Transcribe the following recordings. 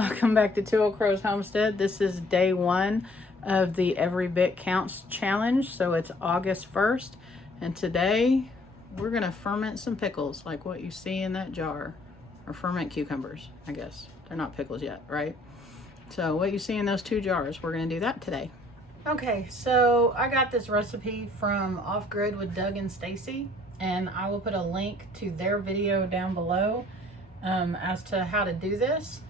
welcome back to Two Old Crows Homestead. This is day one of the Every Bit Counts challenge. So it's August 1st, and today we're gonna ferment some pickles like what you see in that jar, or ferment cucumbers, I guess. They're not pickles yet, right? So what you see in those two jars, we're gonna do that today. Okay, so I got this recipe from Off Grid with Doug and Stacy, and I will put a link to their video down below as to how to do this.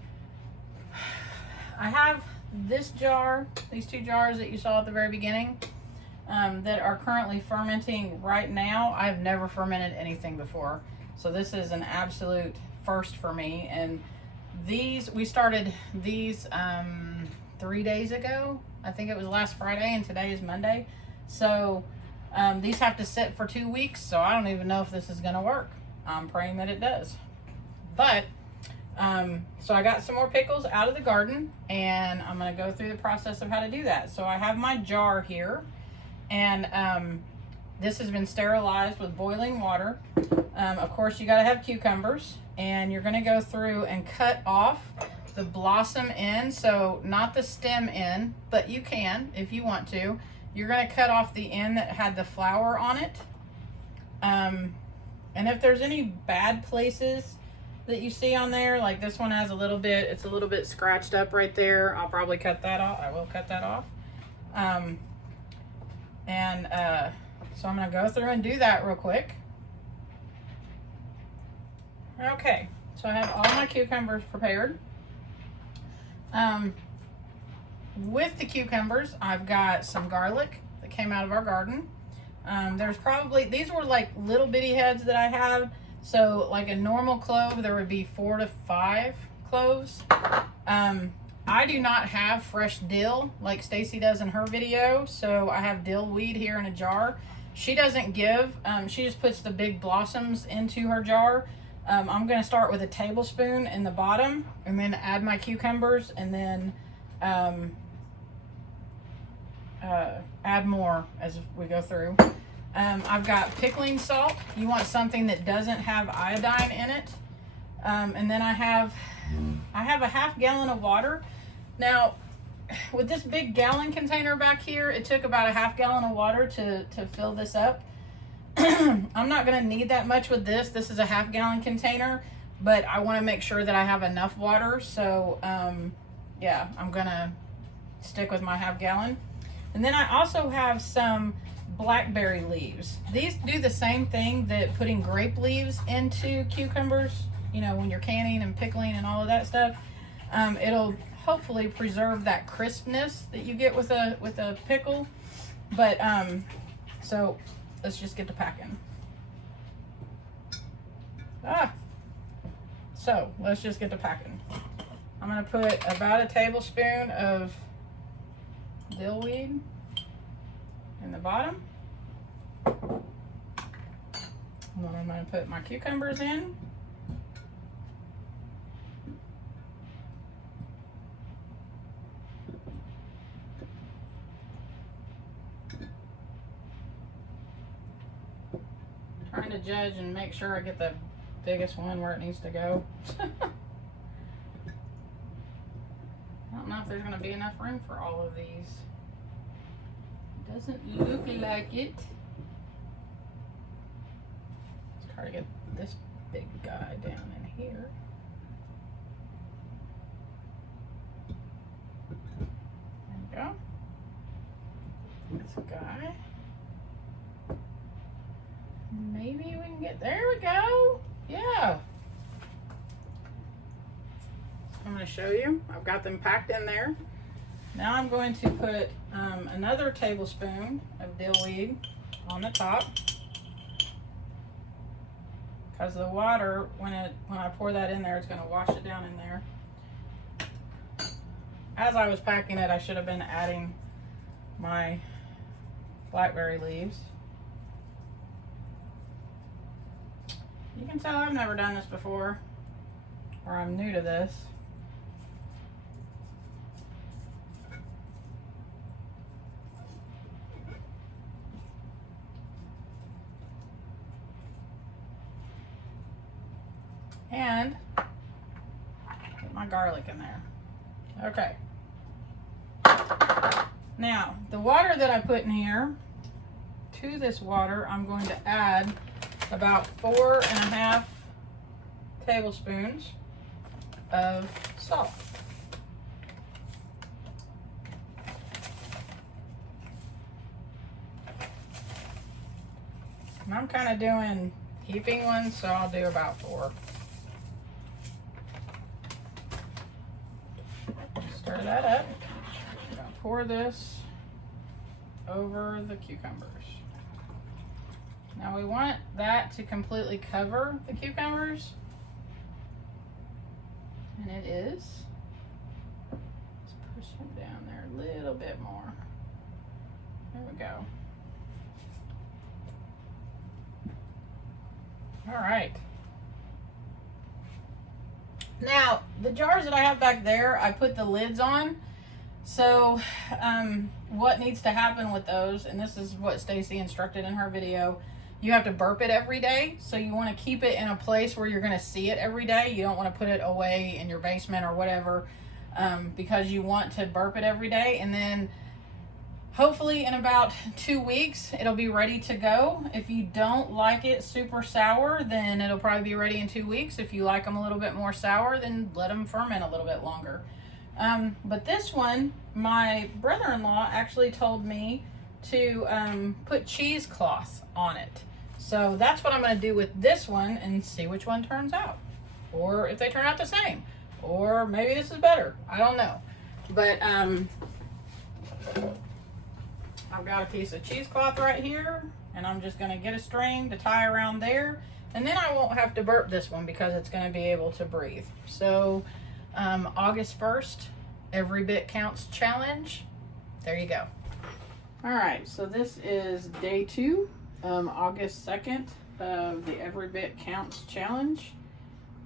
I have this jar, these two jars that you saw at the very beginning, that are currently fermenting right now. I've never fermented anything before, so this is an absolute first for me. And we started these 3 days ago. I think it was last Friday, and today is Monday. So these have to sit for 2 weeks, so I don't even know if this is gonna work. I'm praying that it does. But so I got some more pickles out of the garden, and I'm gonna go through the process of how to do that. So I have my jar here, and this has been sterilized with boiling water. Of course, you gotta have cucumbers, and you're gonna go through and cut off the blossom end, so not the stem end, but you can if you want to. You're going to cut off the end that had the flower on it. And if there's any bad places that you see on there, like this one has a little bit, it's a little bit scratched up right there, I'll probably cut that off. I will cut that off. So I'm going to go through and do that real quick. Okay, so I have all my cucumbers prepared. With the cucumbers, I've got some garlic that came out of our garden. There's probably, these were like little bitty heads that I have. So like a normal clove, there would be 4 to 5 cloves. I do not have fresh dill like Stacy does in her video. So I have dill weed here in a jar. She doesn't give, she just puts the big blossoms into her jar. I'm going to start with a tablespoon in the bottom, and then add my cucumbers, and then add more as we go through. I've got pickling salt. You want something that doesn't have iodine in it. And then I have a half gallon of water. Now, with this big gallon container back here, it took about a half gallon of water to fill this up. I'm not going to need that much with this. This is a half gallon container, but I want to make sure that I have enough water. So yeah, I'm going to stick with my half gallon. And then I also have some blackberry leaves. These do the same thing that putting grape leaves into cucumbers, you know, when you're canning and pickling and all of that stuff. It'll hopefully preserve that crispness that you get with a pickle. But so let's just get to packing. So let's just get to packing. I'm gonna put about a tablespoon of dill weed in the bottom. And then I'm gonna put my cucumbers in. Trying to judge and make sure I get the biggest one where it needs to go. I don't know if there's going to be enough room for all of these. Doesn't look like it. Let's try to get this big guy down in here. There we go. This guy. Maybe we can get, there we go. Yeah. I'm going to show you. I've got them packed in there. Now I'm going to put another tablespoon of dill weed on the top, because the water, when I pour that in there, it's going to wash it down in there. As I was packing it, I should have been adding my blackberry leaves. You can tell I've never done this before, or I'm new to this. And put my garlic in there. Okay. Now, the water that I put in here, to this water, I'm going to add about 4.5 tablespoons of salt. And I'm kind of doing heaping ones, so I'll do about 4. Stir that up. I'm gonna pour this over the cucumbers. Now we want that to completely cover the cucumbers, and it is. Let's push it down there a little bit more. There we go. All right. Now, the jars that I have back there, I put the lids on. So, what needs to happen with those, and this is what Stacy instructed in her video, you have to burp it every day. So you want to keep it in a place where you're going to see it every day. You don't want to put it away in your basement or whatever, because you want to burp it every day. And then hopefully in about 2 weeks, it'll be ready to go. If you don't like it super sour, then it'll probably be ready in 2 weeks. If you like them a little bit more sour, then let them ferment a little bit longer. But this one, my brother-in-law actually told me to put cheesecloth on it. So that's what I'm going to do with this one and see which one turns out. Or if they turn out the same. Or maybe this is better. I don't know. But I've got a piece of cheesecloth right here, and I'm just going to get a string to tie around there, and then I won't have to burp this one because it's going to be able to breathe. So August 1st, Every Bit Counts challenge. There you go. All right, so this is day 2, August 2nd of the Every Bit Counts challenge,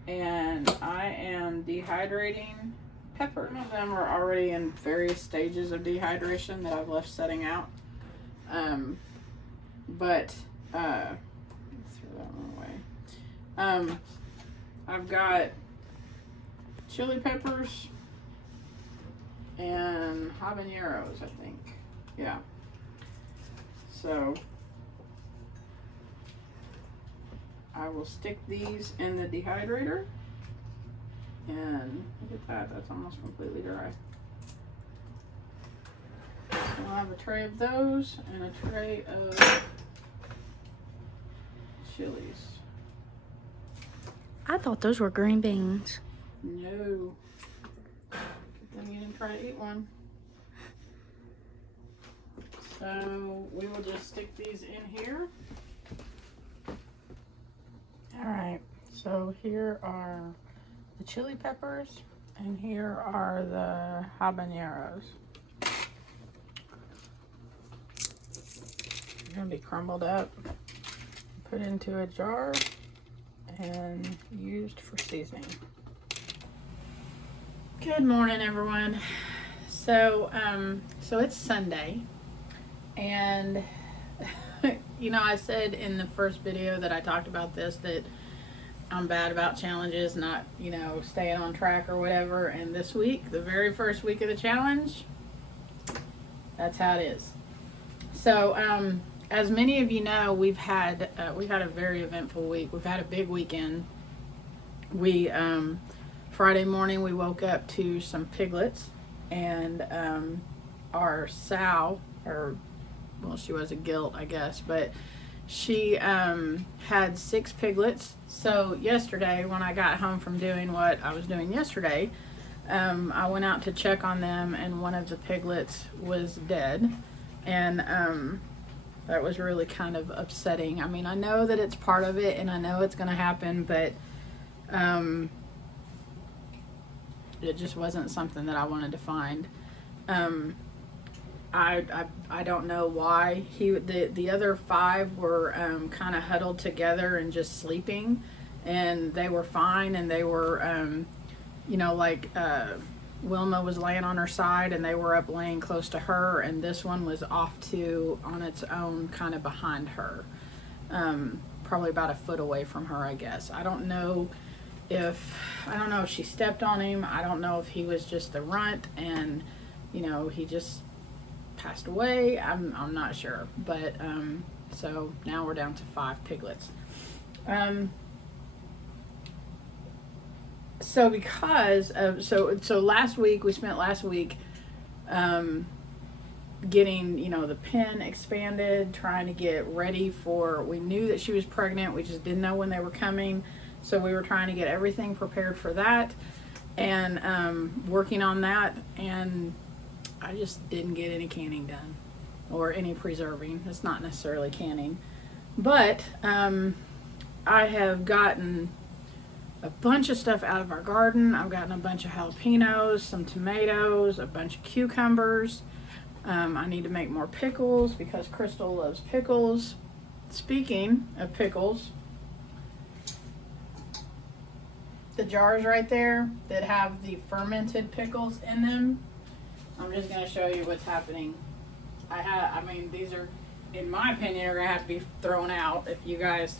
and I am dehydrating pepper. Some of them are already in various stages of dehydration that I've left setting out. Let's throw that one away. I've got chili peppers and habaneros, I think. Yeah. So I will stick these in the dehydrator. And look at that, that's almost completely dry. So I'll have a tray of those and a tray of chilies. I thought those were green beans. No. Then you didn't try to eat one. So we will just stick these in here. Alright, so here are the chili peppers, and here are the habaneros. They're gonna be crumbled up, put into a jar, and used for seasoning. Good morning, everyone. So it's Sunday, and you know, I said in the first video that I talked about this that I'm bad about challenges, not, you know, staying on track or whatever. And this week, the very first week of the challenge, that's how it is. So, as many of you know, we've had a very eventful week. We've had a big weekend. We Friday morning we woke up to some piglets, and our sow, or well, she was a gilt, I guess, but she had 6 piglets. So yesterday, when I got home from doing what I was doing yesterday, I went out to check on them, and one of the piglets was dead, and that was really kind of upsetting. I mean, I know that it's part of it, and I know it's going to happen, but it just wasn't something that I wanted to find. I don't know why the other 5 were kind of huddled together and just sleeping, and they were fine, and they were you know, like Wilma was laying on her side, and they were up laying close to her, and this one was off on its own, kind of behind her, probably about a foot away from her, I guess. I don't know if, I don't know if she stepped on him. I don't know if he was just the runt and, you know, he just passed away. I'm not sure. But, so now we're down to 5 piglets. So because of, so last week, we spent last week, getting, you know, the pen expanded, trying to get ready for, we knew that she was pregnant. We just didn't know when they were coming. So we were trying to get everything prepared for that and working on that. And I just didn't get any canning done or any preserving. It's not necessarily canning. But I have gotten a bunch of stuff out of our garden. I've gotten a bunch of jalapenos, some tomatoes, a bunch of cucumbers. I need to make more pickles because Crystal loves pickles. Speaking of pickles, the jars right there that have the fermented pickles in them, I'm just going to show you what's happening. I mean, these are, in my opinion, are going to have to be thrown out if you guys,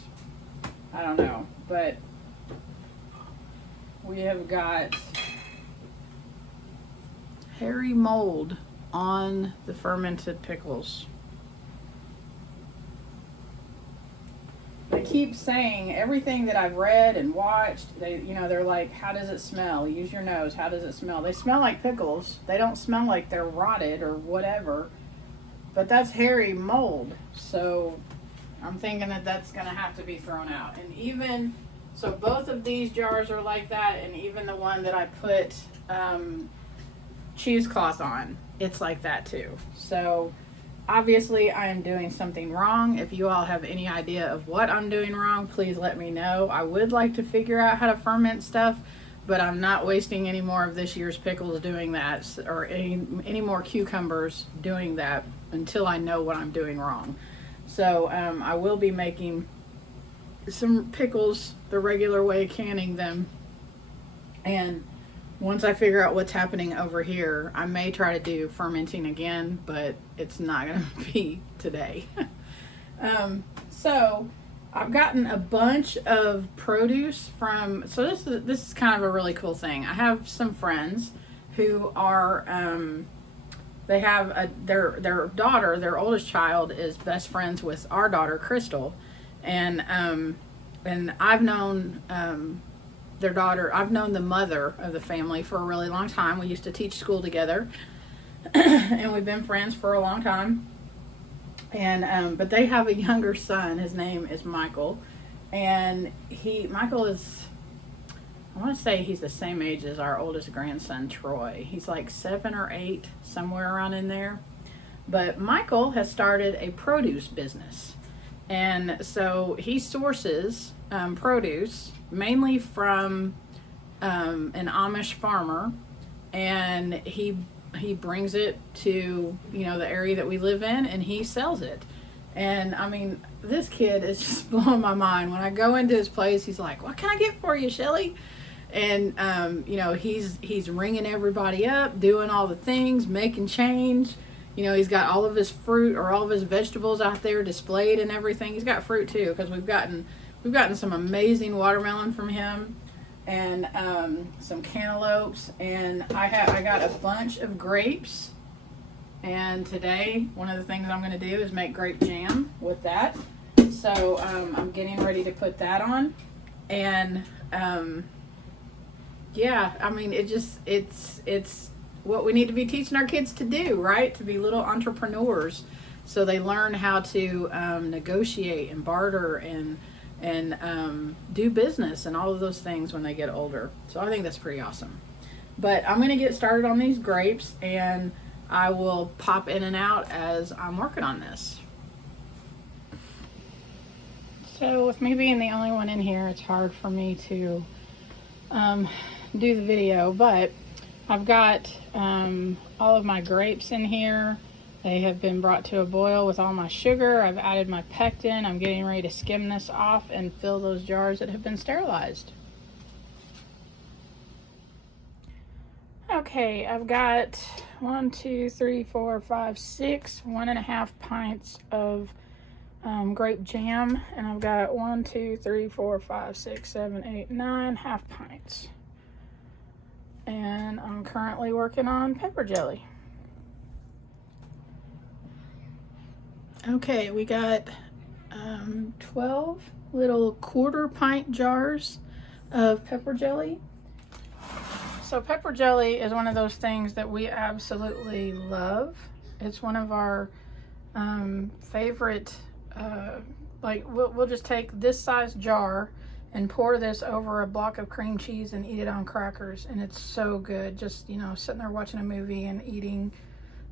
I don't know, but we have got hairy mold on the fermented pickles. They keep saying everything that I've read and watched, they're like, how does it smell? Use your nose. How does it smell? They smell like pickles. They don't smell like they're rotted or whatever, but that's hairy mold. So I'm thinking that that's going to have to be thrown out. And even, so both of these jars are like that, and even the one that I put cheesecloth on, it's like that too. So obviously I am doing something wrong. If you all have any idea of what I'm doing wrong, please let me know. I would like to figure out how to ferment stuff, but I'm not wasting any more of this year's pickles doing that, or any more cucumbers doing that until I know what I'm doing wrong. So I will be making some pickles the regular way, canning them, and once I figure out what's happening over here, I may try to do fermenting again, but it's not going to be today. So I've gotten a bunch of produce from, so this is kind of a really cool thing. I have some friends who are, they have their daughter, their oldest child is best friends with our daughter, Crystal. And I've known, their daughter, I've known the mother of the family for a really long time. We used to teach school together and we've been friends for a long time. And but they have a younger son. His name is Michael, and Michael is, I want to say he's the same age as our oldest grandson Troy. He's like 7 or 8, somewhere around in there. But Michael has started a produce business, and so he sources produce mainly from an Amish farmer, and he brings it to, you know, the area that we live in, and he sells it. And I mean, this kid is just blowing my mind. When I go into his place, he's like, what can I get for you, Shelly? And you know, he's ringing everybody up, doing all the things, making change. You know, he's got all of his fruit or all of his vegetables out there displayed and everything. He's got fruit too, because we've gotten some amazing watermelon from him, and some cantaloupes, and I got a bunch of grapes. And today, one of the things I'm going to do is make grape jam with that. So I'm getting ready to put that on, and yeah, I mean, it's what we need to be teaching our kids to do, right? To be little entrepreneurs, so they learn how to negotiate and barter and do business and all of those things when they get older. So I think that's pretty awesome. But I'm going to get started on these grapes, and I will pop in and out as I'm working on this. So with me being the only one in here, it's hard for me to do the video, but I've got all of my grapes in here. They have been brought to a boil with all my sugar. I've added my pectin. I'm getting ready to skim this off and fill those jars that have been sterilized. Okay, I've got 1, 2, 3, 4, 5, 6, 1.5 pints of grape jam, and I've got 1, 2, 3, 4, 5, 6, 7, 8, 9 half pints. And I'm currently working on pepper jelly. Okay, we got 12 little 1/4 pint jars of pepper jelly. So pepper jelly is one of those things that we absolutely love. It's one of our favorite, like we'll just take this size jar and pour this over a block of cream cheese and eat it on crackers, and it's so good. Just, you know, sitting there watching a movie and eating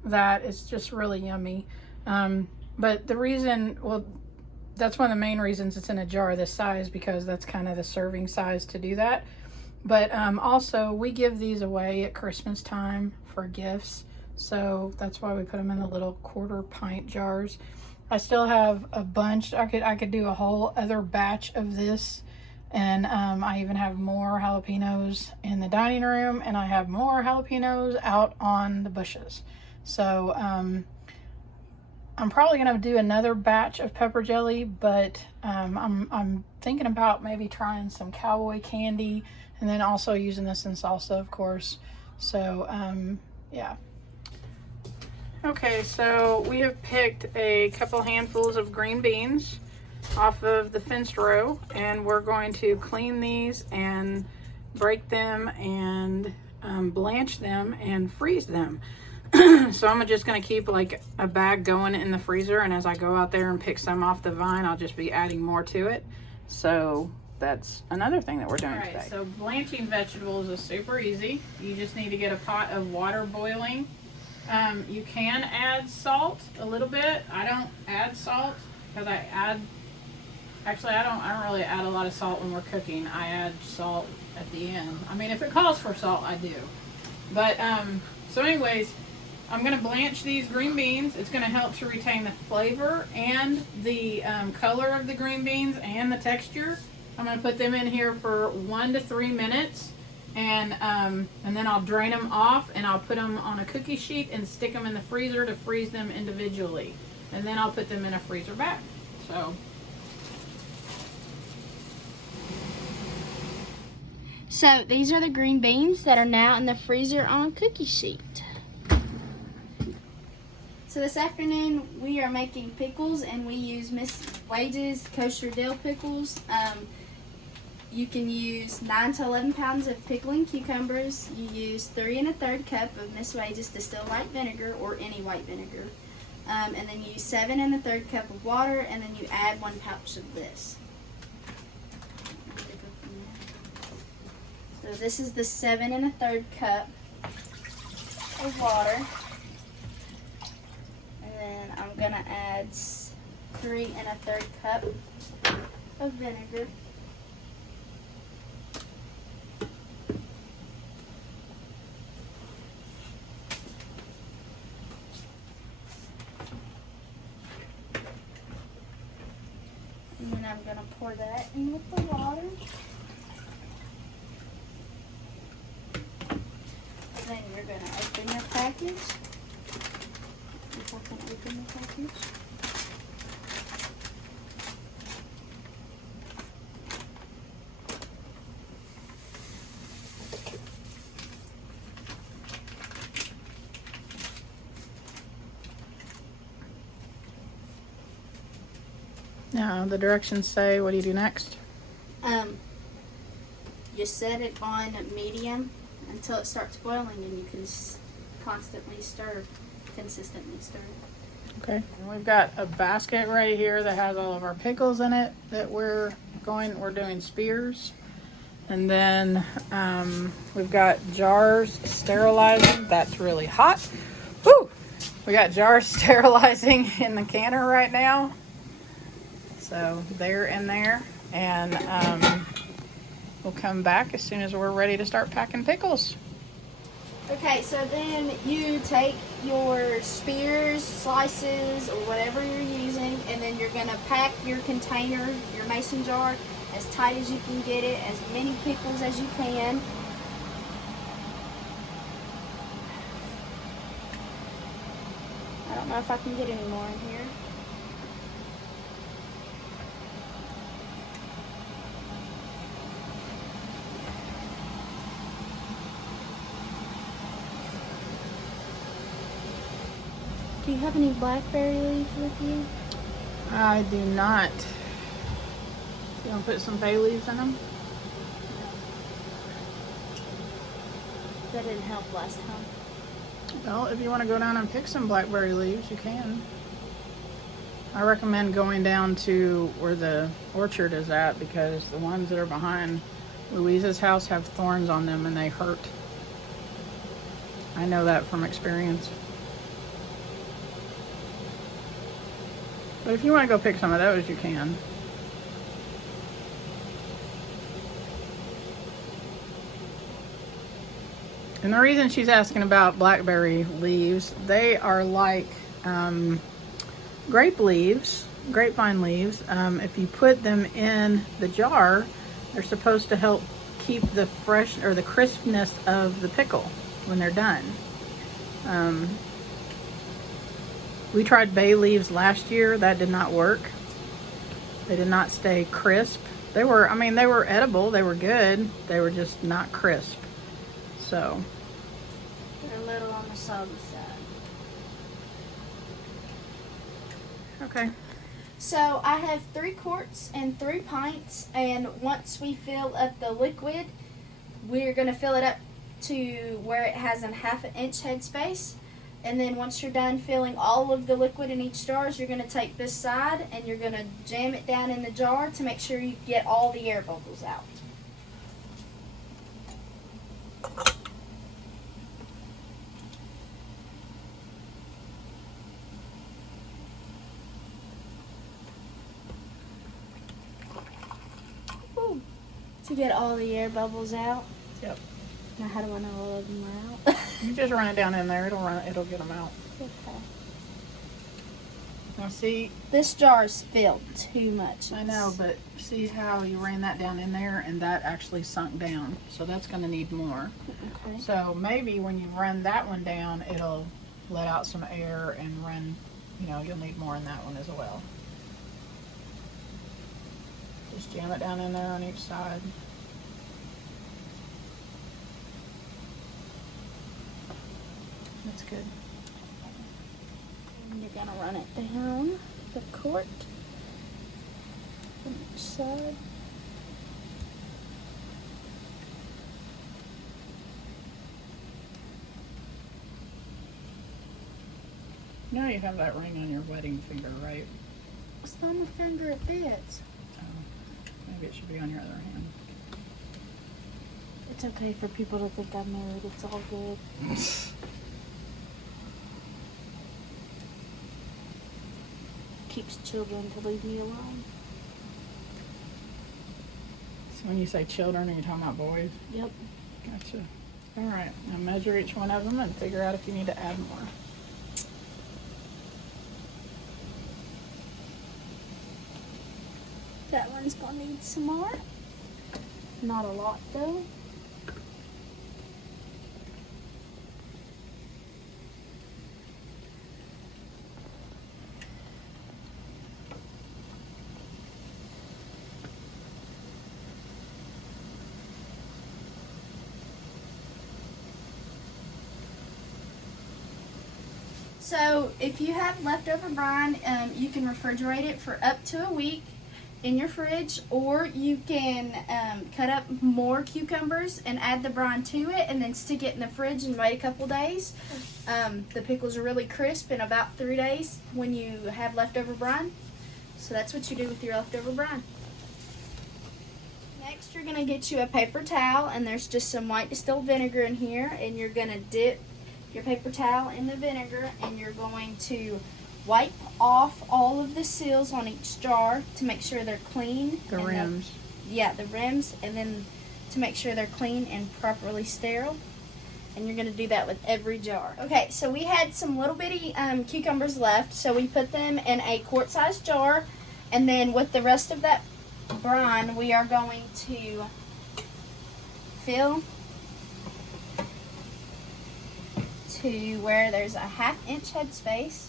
that, it's just really yummy. But the reason, well, that's one of the main reasons it's in a jar this size, because that's kind of the serving size to do that. But also we give these away at Christmas time for gifts, so that's why we put them in the little 1/4 pint jars. I still have a bunch. I could do a whole other batch of this, and I even have more jalapenos in the dining room, and I have more jalapenos out on the bushes. So I'm probably gonna do another batch of pepper jelly, but I'm thinking about maybe trying some cowboy candy, and then also using this in salsa, of course. So yeah. Okay, so we have picked a couple handfuls of green beans off of the fenced row, and we're going to clean these and break them and blanch them and freeze them. So I'm just going to keep like a bag going in the freezer, and as I go out there and pick some off the vine, I'll just be adding more to it. So that's another thing that we're doing today. So blanching vegetables is super easy. You just need to get a pot of water boiling. You can add salt a little bit. I don't add salt because I don't really add a lot of salt when we're cooking. I add salt at the end. I mean, if it calls for salt, I do. But so anyways, I'm going to blanch these green beans. It's going to help to retain the flavor and the color of the green beans and the texture. I'm going to put them in here for 1 to 3 minutes, and then I'll drain them off, and I'll put them on a cookie sheet and stick them in the freezer to freeze them individually. And then I'll put them in a freezer bag. So these are the green beans that are now in the freezer on a cookie sheet. So this afternoon we are making pickles, and we use Miss Wage's kosher dill pickles. You can use 9 to 11 pounds of pickling cucumbers. You use 3 1/3 cup of Miss Wage's distilled white vinegar, or any white vinegar. And then you use 7 1/3 cup of water, and then you add 1 pouch of this. So this is the 7 1/3 cup of water. And then I'm gonna add 3 1/3 cup of vinegar. And then I'm gonna pour that in with the water. Then you're going to open your package. If I can open the package. Now the directions say, what do you do next? You set it on medium until it starts boiling, and you can consistently stir. Okay. And we've got a basket right here that has all of our pickles in it that we're doing spears. And then we've got jars sterilizing. That's really hot. Woo! We got jars sterilizing in the canner right now. So they're in there, and we'll come back as soon as we're ready to start packing pickles. Okay, so then you take your spears, slices, or whatever you're using, and then you're going to pack your container, your mason jar, as tight as you can get it, as many pickles as you can. I don't know if I can get any more in here. Do you have any blackberry leaves with you? I do not. You want to put some bay leaves in them? That didn't help last time. Well, if you want to go down and pick some blackberry leaves, you can. I recommend going down to where the orchard is at, because the ones that are behind Louisa's house have thorns on them and they hurt. I know that from experience. But if you want to go pick some of those, you can. And the reason she's asking about blackberry leaves, they are like grape leaves, grapevine leaves. If you put them in the jar, they're supposed to help keep the fresh or the crispness of the pickle when they're done. We tried bay leaves last year. That did not work. They did not stay crisp. They were, I mean, they were edible. They were good. They were just not crisp. So. They're a little on the soggy side. Okay. So I have 3 quarts and 3 pints, and once we fill up the liquid, we're going to fill it up to where it has a 1/2 inch headspace. And then once you're done filling all of the liquid in each jar, you're going to take this side and you're going to jam it down in the jar to make sure you get all the air bubbles out. Ooh. To get all the air bubbles out. Yep. Now how do I know all of them are out? You just run it down in there. It'll get them out. Okay. Now see, This jar is filled too much. I know, but see how you ran that down in there and that actually sunk down. So that's going to need more. Okay. So maybe when you run that one down, it'll let out some air and run, you know, you'll need more in that one as well. Just jam it down in there on each side. That's good. And you're gonna run it down the quart on each side. Now you have that ring on your wedding finger, right? It's on the finger it fits. Oh, maybe it should be on your other hand. It's okay for people to think I'm married. It's all good. Keeps children to leave me alone. So when you say children, are you talking about boys? Yep. Gotcha. All right. Now measure each one of them and figure out if you need to add more. That one's gonna need some more. Not a lot though. So if you have leftover brine, you can refrigerate it for up to a week in your fridge, or you can cut up more cucumbers and add the brine to it and then stick it in the fridge and wait a couple days. The pickles are really crisp in about 3 days when you have leftover brine. So that's what you do with your leftover brine. Next, you're gonna get you a paper towel, and there's just some white distilled vinegar in here, and you're gonna dip your paper towel in the vinegar, and you're going to wipe off all of the seals on each jar to make sure they're clean. The rims. Yeah, the rims, and then to make sure they're clean and properly sterile. And you're going to do that with every jar. Okay, so we had some little bitty cucumbers left, so we put them in a quart-sized jar, and then with the rest of that brine, we are going to fill to where there's a 1/2 inch headspace.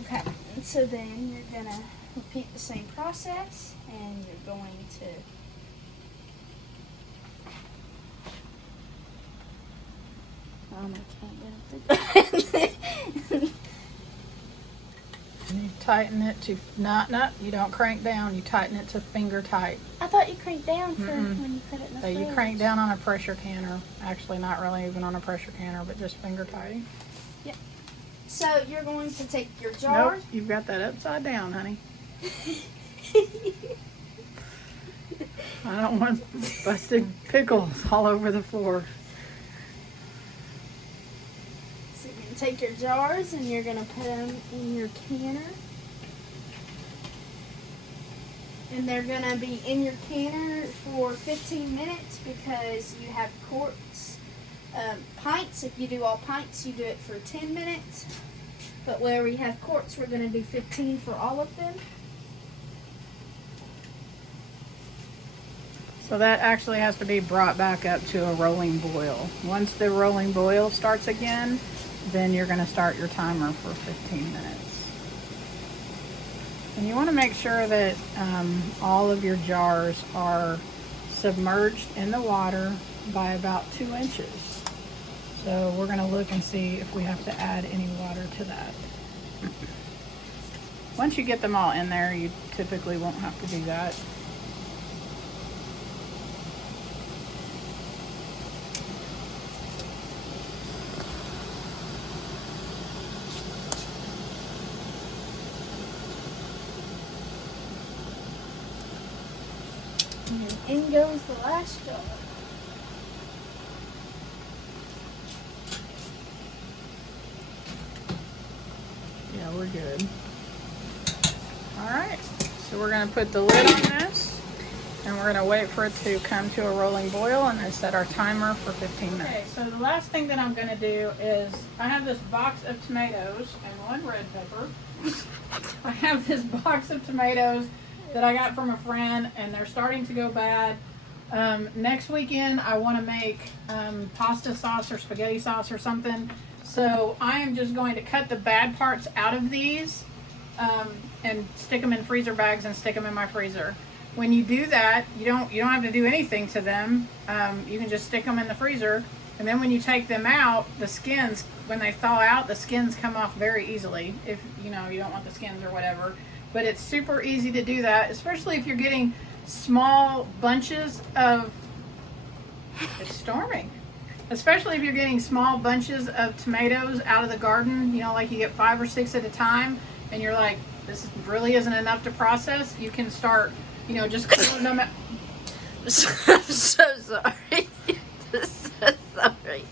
Okay, and so then you're gonna repeat the same process, and you're going to Mom, I can't get it. You tighten it to, not, you don't crank down, you tighten it to finger tight. I thought you cranked down for when you put it in the So you fridge. crank down on a pressure canner. Actually, not really even on a pressure canner, but just finger tight. Yep. So you're going to take your jar. Nope, you've got that upside down, honey. I don't want busted pickles all over the floor. So you're going to take your jars and you're going to put them in your canner. And they're going to be in your canner for 15 minutes because you have quarts. Pints, if you do all pints, you do it for 10 minutes. But where we have quarts, we're going to do 15 for all of them. So that actually has to be brought back up to a rolling boil. Once the rolling boil starts again, then you're going to start your timer for 15 minutes. And you want to make sure that all of your jars are submerged in the water by about 2 inches. So we're going to look and see if we have to add any water to that. Once you get them all in there, you typically won't have to do that. And in goes the last jar. Yeah, we're good. All right, so we're going to put the lid on this and we're going to wait for it to come to a rolling boil and then set our timer for 15 minutes. Okay, so the last thing that I'm going to do is I have this box of tomatoes and 1 red pepper. I have this box of tomatoes that I got from a friend and they're starting to go bad. Next weekend I want to make pasta sauce or spaghetti sauce or something. So I am just going to cut the bad parts out of these and stick them in freezer bags and stick them in my freezer. When you do that, you don't have to do anything to them. You can just stick them in the freezer, and then when you take them out, the skins, when they thaw out, the skins come off very easily. If you don't want the skins or whatever, but it's super easy to do that, especially if you're getting small bunches of. It's storming. Especially if you're getting small bunches of tomatoes out of the garden, like you get 5 or 6 at a time, and you're like, this really isn't enough to process. You can start, just cutting them out. I'm so sorry. So sorry.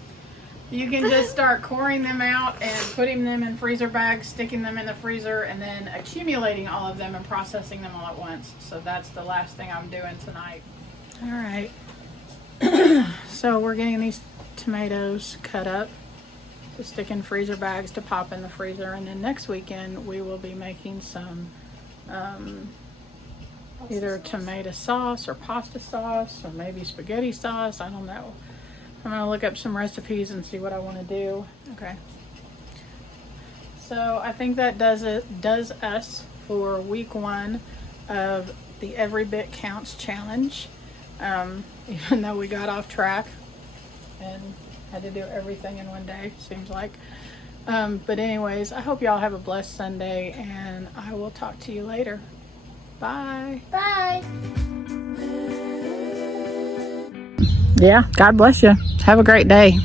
You can just start coring them out and putting them in freezer bags, sticking them in the freezer, and then accumulating all of them and processing them all at once. So that's the last thing I'm doing tonight. All right. So we're getting these tomatoes cut up to stick in freezer bags to pop in the freezer, and then next weekend we will be making some either tomato sauce or pasta sauce or maybe spaghetti sauce. I don't know. I'm gonna look up some recipes and see what I want to do. Okay, so I think that does us for week 1 of the Every Bit Counts challenge. Even though we got off track and had to do everything in one day, seems like. But anyways, I hope y'all have a blessed Sunday, and I will talk to you later. Bye. Bye. Yeah, God bless you. Have a great day.